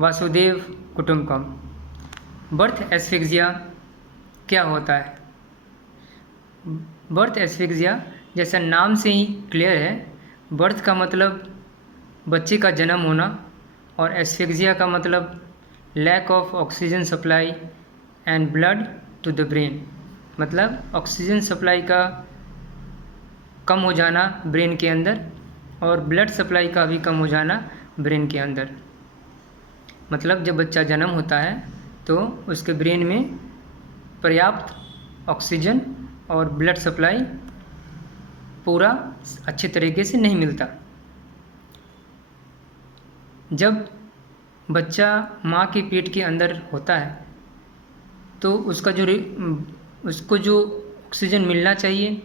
Vasudev कुटुंबकम। Birth asphyxia क्या होता है? बर्थ एस्फिक्सिया जैसा नाम से ही क्लियर है, बर्थ का मतलब बच्चे का जन्म होना और एस्फिक्सिया का मतलब lack of oxygen supply and blood to the brain, मतलब ऑक्सीजन सप्लाई का कम हो जाना ब्रेन के अंदर और ब्लड सप्लाई का भी कम हो जाना ब्रेन के अंदर। मतलब जब बच्चा जन्म होता है तो उसके ब्रेन में पर्याप्त ऑक्सीजन और ब्लड सप्लाई पूरा अच्छे तरीके से नहीं मिलता। जब बच्चा माँ के पेट के अंदर होता है तो उसको जो ऑक्सीजन मिलना चाहिए,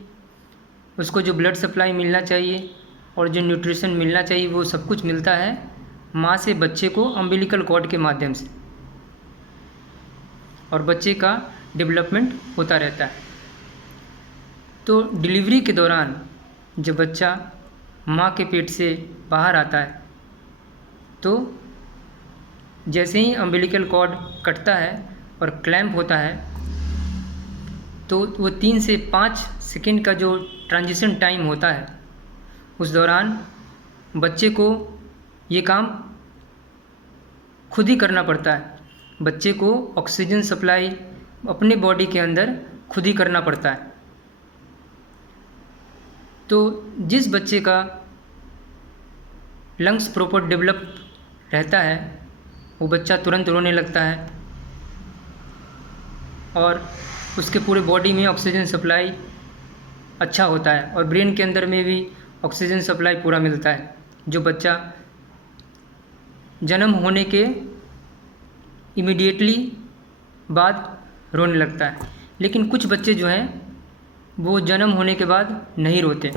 उसको जो ब्लड सप्लाई मिलना चाहिए और जो न्यूट्रिशन मिलना चाहिए, वो सब कुछ मिलता है माँ से बच्चे को अम्बिलिकल कॉर्ड के माध्यम से, और बच्चे का डेवलपमेंट होता रहता है। तो डिलीवरी के दौरान जब बच्चा माँ के पेट से बाहर आता है तो जैसे ही अम्बिलिकल कॉर्ड कटता है और क्लैंप होता है तो वो 3 से 5 सेकंड का जो ट्रांजिशन टाइम होता है, उस दौरान बच्चे को ये काम खुद ही करना पड़ता है। बच्चे को ऑक्सीजन सप्लाई अपने बॉडी के अंदर खुद ही करना पड़ता है। तो जिस बच्चे का लंग्स प्रॉपर डेवलप रहता है वो बच्चा तुरंत रोने लगता है और उसके पूरे बॉडी में ऑक्सीजन सप्लाई अच्छा होता है और ब्रेन के अंदर में भी ऑक्सीजन सप्लाई पूरा मिलता है। जो बच्चा जन्म होने के इमीडिएटली बाद रोने लगता है। लेकिन कुछ बच्चे जो हैं वो जन्म होने के बाद नहीं रोते।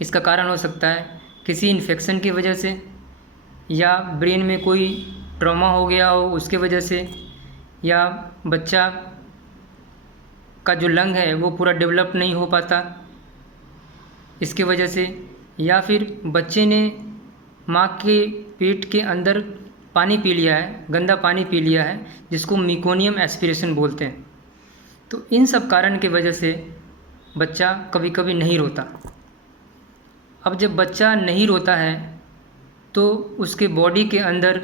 इसका कारण हो सकता है किसी इन्फेक्शन की वजह से, या ब्रेन में कोई ट्रॉमा हो गया हो उसके वजह से, या बच्चा का जो लंग है वो पूरा डेवलप नहीं हो पाता इसके वजह से, या फिर बच्चे ने माँ के पेट के अंदर पानी पी लिया है, गंदा पानी पी लिया है, जिसको मेकोनियम एस्पिरेशन बोलते हैं। तो इन सब कारण की वजह से बच्चा कभी कभी नहीं रोता। अब जब बच्चा नहीं रोता है तो उसके बॉडी के अंदर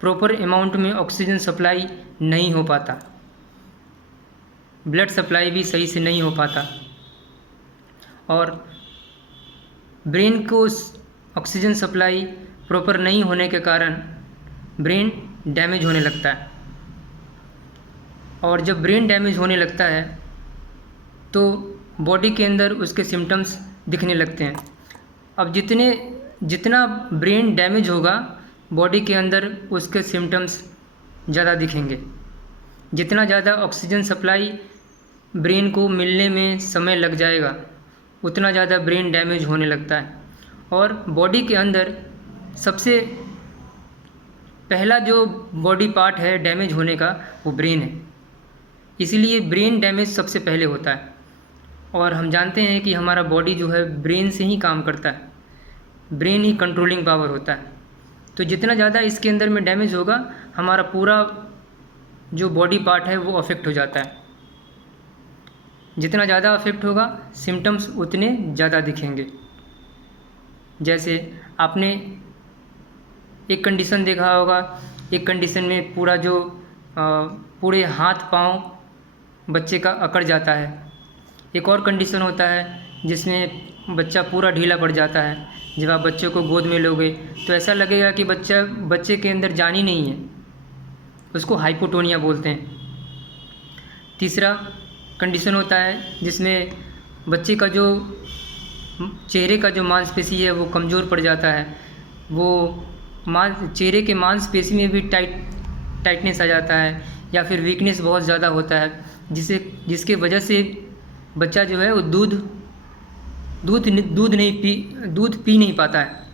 प्रॉपर अमाउंट में ऑक्सीजन सप्लाई नहीं हो पाता, ब्लड सप्लाई भी सही से नहीं हो पाता और ब्रेन को ऑक्सीजन सप्लाई प्रॉपर नहीं होने के कारण ब्रेन डैमेज होने लगता है। और जब ब्रेन डैमेज होने लगता है तो बॉडी के अंदर उसके सिम्टम्स दिखने लगते हैं। अब जितना ब्रेन डैमेज होगा बॉडी के अंदर उसके सिम्टम्स ज़्यादा दिखेंगे। जितना ज़्यादा ऑक्सीजन सप्लाई ब्रेन को मिलने में समय लग जाएगा उतना ज़्यादा ब्रेन डैमेज होने लगता है। और बॉडी के अंदर सबसे पहला जो बॉडी पार्ट है डैमेज होने का वो ब्रेन है, इसीलिए ब्रेन डैमेज सबसे पहले होता है। और हम जानते हैं कि हमारा बॉडी जो है ब्रेन से ही काम करता है, ब्रेन ही कंट्रोलिंग पावर होता है। तो जितना ज़्यादा इसके अंदर में डैमेज होगा हमारा पूरा जो बॉडी पार्ट है वो अफेक्ट हो जाता है। जितना ज़्यादा अफेक्ट होगा सिम्टम्स उतने ज़्यादा दिखेंगे। जैसे आपने एक कंडीशन देखा होगा, एक कंडीशन में पूरे हाथ पाँव बच्चे का अकड़ जाता है। एक और कंडीशन होता है जिसमें बच्चा पूरा ढीला पड़ जाता है। जब आप बच्चे को गोद में लोगे तो ऐसा लगेगा कि बच्चे के अंदर जान ही नहीं है, उसको हाइपोटोनिया बोलते हैं। तीसरा कंडीशन होता है जिसमें बच्चे का जो चेहरे का जो मांसपेशी है वो कमज़ोर पड़ जाता है, वो चेहरे के मांसपेशी में भी टाइटनेस आ जाता है, या फिर वीकनेस बहुत ज़्यादा होता है, जिसके वजह से बच्चा जो है वो दूध पी नहीं पाता है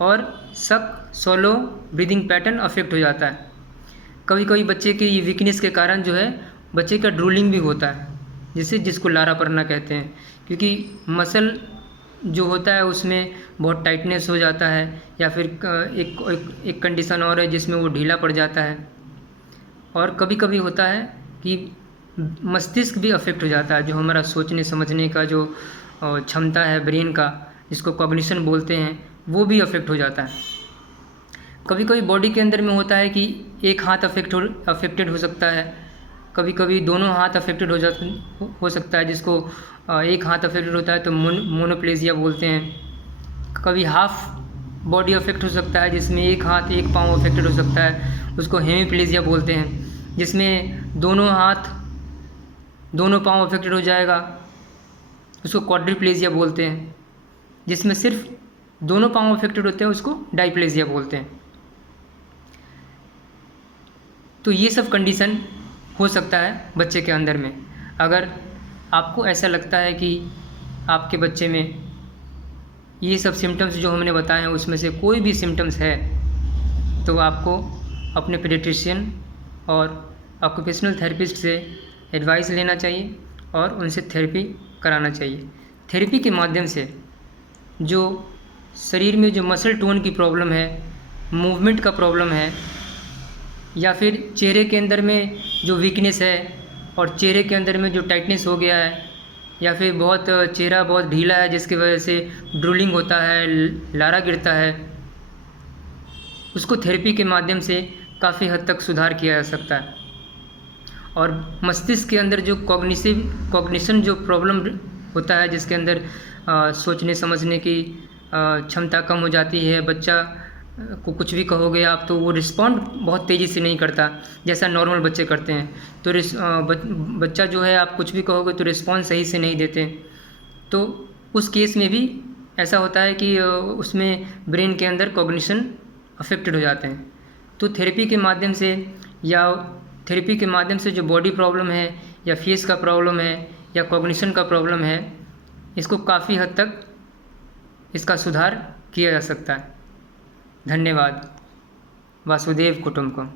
और सॉलो ब्रीदिंग पैटर्न अफेक्ट हो जाता है। कभी कभी बच्चे के ये वीकनेस के कारण जो है बच्चे का ड्रूलिंग भी होता है, जिसको लारा पड़ना कहते हैं, क्योंकि मसल जो होता है उसमें बहुत टाइटनेस हो जाता है, या फिर एक कंडीशन और है जिसमें वो ढीला पड़ जाता है। और कभी कभी होता है कि मस्तिष्क भी अफेक्ट हो जाता है, जो हमारा सोचने समझने का जो क्षमता है ब्रेन का, जिसको कॉग्निशन बोलते हैं, वो भी अफेक्ट हो जाता है। कभी कभी बॉडी के अंदर में होता है कि एक हाथ अफेक्टेड हो सकता है, कभी कभी दोनों हाथ अफेक्टेड हो सकता है, जिसको एक हाथ अफेक्टेड होता है तो मोनोप्लेजिया बोलते हैं। कभी हाफ बॉडी अफेक्ट हो सकता है, जिसमें एक हाथ एक पाँव अफेक्टेड हो सकता है, उसको हेमीप्लेजिया बोलते हैं। जिसमें दोनों हाथ दोनों पाँव अफेक्टेड हो जाएगा, उसको क्वाड्रिप्लेजिया बोलते हैं। जिसमें सिर्फ दोनों पाँव अफेक्टेड होते हैं, उसको डाइप्लेजिया बोलते हैं। तो ये सब कंडीशन हो सकता है बच्चे के अंदर में। अगर आपको ऐसा लगता है कि आपके बच्चे में ये सब सिम्टम्स जो हमने बताए हैं उसमें से कोई भी सिम्टम्स है, तो आपको अपने पीडियाट्रिशियन और ऑक्यूपेशनल थेरेपिस्ट से एडवाइस लेना चाहिए और उनसे थेरेपी कराना चाहिए। थेरेपी के माध्यम से जो शरीर में जो मसल टोन की प्रॉब्लम है, मूवमेंट का प्रॉब्लम है, या फिर चेहरे के अंदर में जो वीकनेस है और चेहरे के अंदर में जो टाइटनेस हो गया है, या फिर चेहरा बहुत ढीला है जिसकी वजह से ड्रूलिंग होता है, लारा गिरता है, उसको थेरेपी के माध्यम से काफ़ी हद तक सुधार किया जा सकता है। और मस्तिष्क के अंदर जो कॉग्निशन जो प्रॉब्लम होता है, जिसके अंदर सोचने समझने की क्षमता कम हो जाती है, बच्चा को कुछ भी कहोगे आप तो वो रिस्पॉन्ड बहुत तेज़ी से नहीं करता जैसा नॉर्मल बच्चे करते हैं। तो बच्चा जो है, आप कुछ भी कहोगे तो रिस्पॉन्स सही से नहीं देते। तो उस केस में भी ऐसा होता है कि उसमें ब्रेन के अंदर कॉग्निशन अफेक्टेड हो जाते हैं। तो थेरेपी के माध्यम से जो बॉडी प्रॉब्लम है, या फेस का प्रॉब्लम है, या कॉग्निशन का प्रॉब्लम है, इसको काफ़ी हद तक इसका सुधार किया जा सकता है। धन्यवाद। वासुदेव कुटुंबकम।